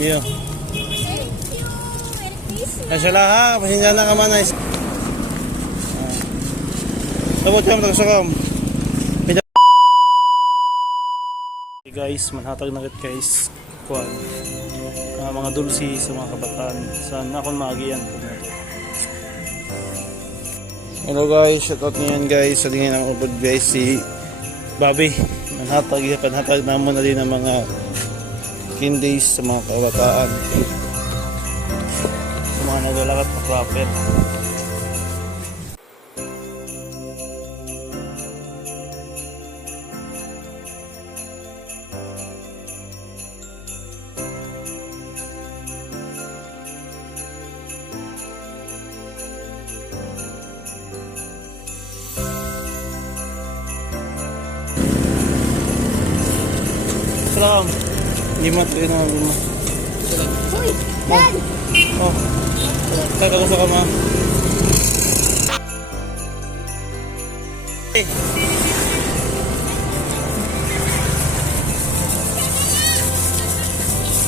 Iyo. Thank you. Merry Christmas. Asya lang ha, pasensya na ka man ay. Sabot ka mo tagasakam. Hey guys, manhatag na guys. Kuan. Mga dulsi sa mga kabataan. Saan akong maagian. Hello guys, shoutout ngayon guys. Sa tingin ng upod guys si Bobby. Panhatag naman na din ng mga candies sa mga kabataan. Sa mga naglalakad na crapper. Salam. 5 tayo na 5. Uy, Dad! Oh. Kaya gusto ka ma. Hey.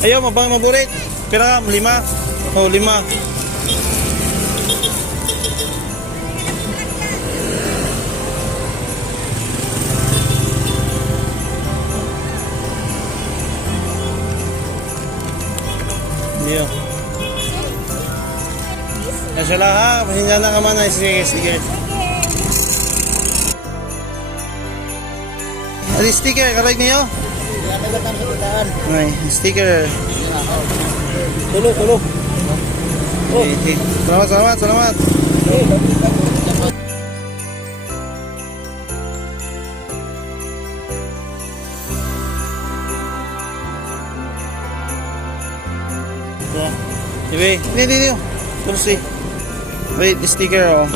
Ayaw, mabang maburit. Pira ka, 5. Oh, 5. Iyo. Asya lang ha, pasensya na ka man ay. Sige. Ada stiker, karag niyo? Ay, stiker. Tulo. Okay. Salamat. Hindi. Terus sih. Wait, stiker oh.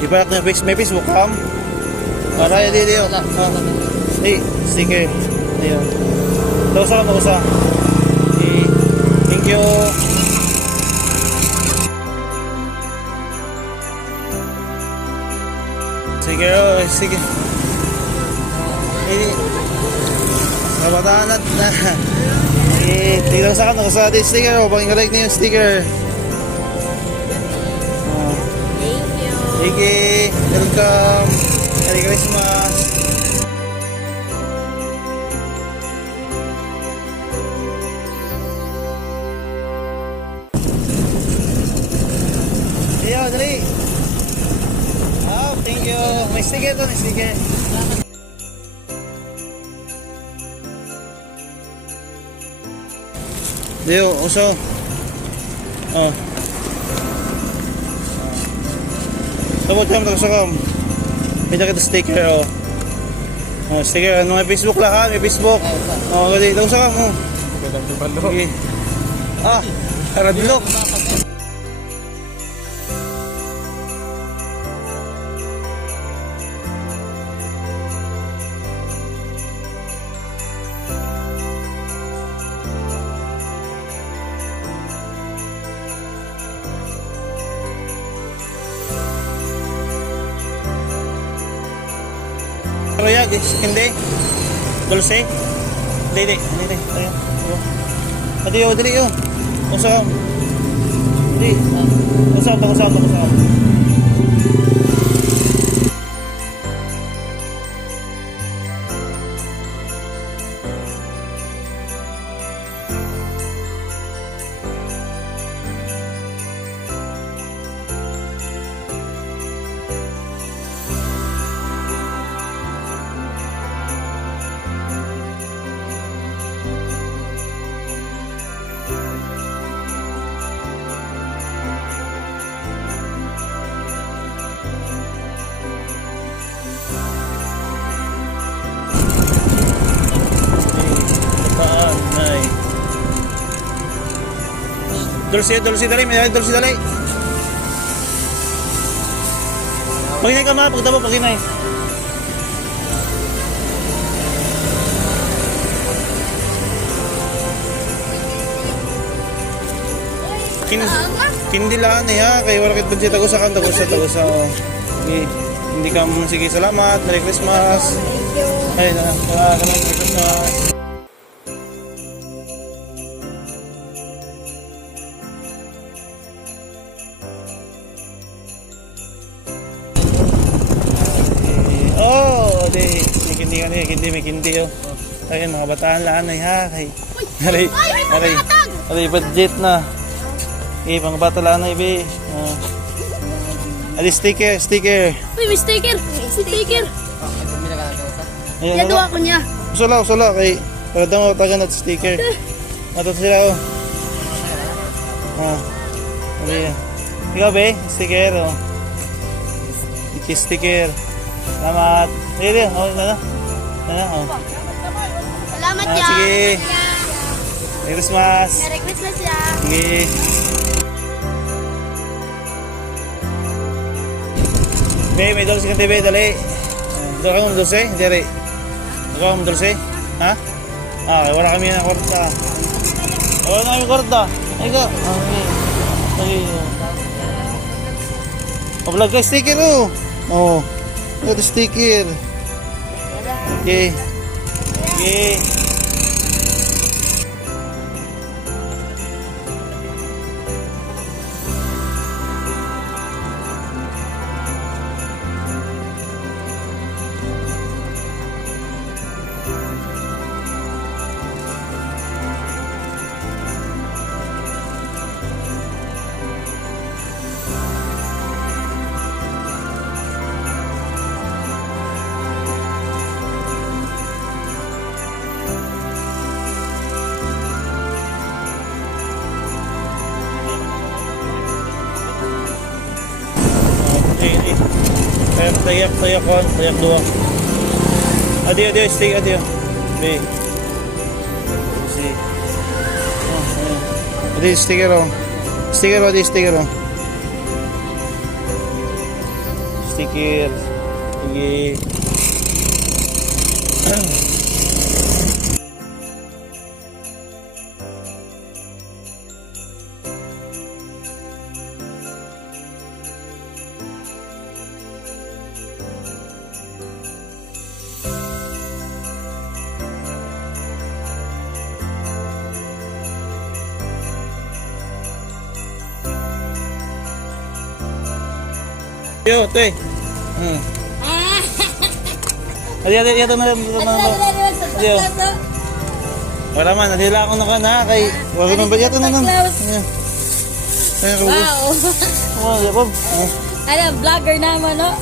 Ibarat na may Facebook cam. Para ya dia. Hey, stiker. Ayo. Tahu sa mo sa. Thank you. Sige. Ini. Kabataan na. Tignan sa kanto sa sticker o pag-like niyo yung sticker. Thank you. Sige, welcome. Merry Christmas. Iyo, dali. Oh, thank you. May sticker to, may sticker. Dio, uso. Oh. Sabot ka mo tagasakam. Kita kita sticker oh. Oh, sticker ano may Facebook lang ha, may Facebook. Oh, kasi tagasakam mo. Okay. Ah, radlok. Roya, hindi. Dulce. Dili. Ayo. Dili yo. Usap. Dili. Usap. Dulce dali, may dulce dali. Paginay ka ma, pagtabo paginay. Kindilaan niya kay wala kit budget tago sa kan tago sa. Hindi ka sige salamat, Merry Christmas. Thank you. Ay na, Merry Christmas. Kindi, may kindi, oh. Ayun, mga bataan laan ay ha. Aray, budget na. Eh, mga bata laan ay, be. Ali, sticker. Uy, may sticker. Sticker. Ayan, Yaduwa ko niya. Usala, kay, paradang ako tagan at sticker. Matot sila, oh. Ali, ikaw, be, sticker, oh. Sticker. Salamat. Sige, oh, oh. Salamat ya. Sige. Merry Christmas. Merry Christmas ya. Sige. Be, may dulce ka TV, dali. Dito ka mo dulce? Diri. Dito ka mo dulce? Ha? Wala kami ng kwarta. Wala na kami kwarta. Ay ka. Okay. Vlog ka sticker, oh. Oh. Ito sticker. Okay. Tayak dua. Adio, stay, adio. Be. Si. Adio, sticker, oh. Sticker. Sige. Yo, te. Adi, Adio. Wala man, nadila ako na kay wag nang bagyato na nang. Wow. Yapob. Ano, vlogger naman, no?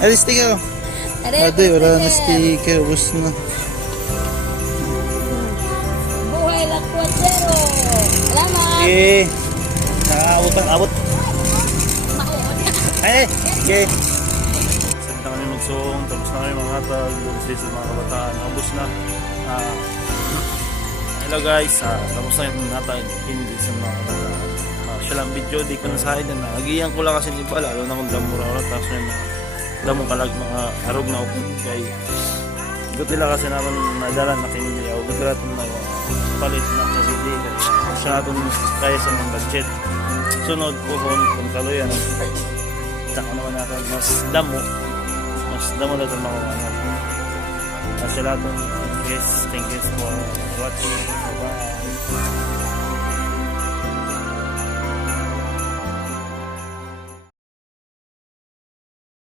Adi, sticker. Adi, wala na sticker, ubos na. Buhay Lakwatero. Salamat. Okay. Abot. Ay, okay. Saan na kami magsong, tapos na kami mga hatag, sa mga kabataan, ubos na. Hello guys, tapos na yung hatag, hindi sa mga kabataan. Siya lang video, di ko nasahin na nagiyan ko lang kasi iba, lalo na kung damura, tapos na yung mga damong kalag, mga harog na upod kay guti lang kasi naman nadala na kinili ako, guti lang na palit na hindi, siya natin kaya sa mga budget. Sunod po kung kaluyan, saka naman natin mas damo na ito mga kasi lahat guys, thank you for watching, bye bye.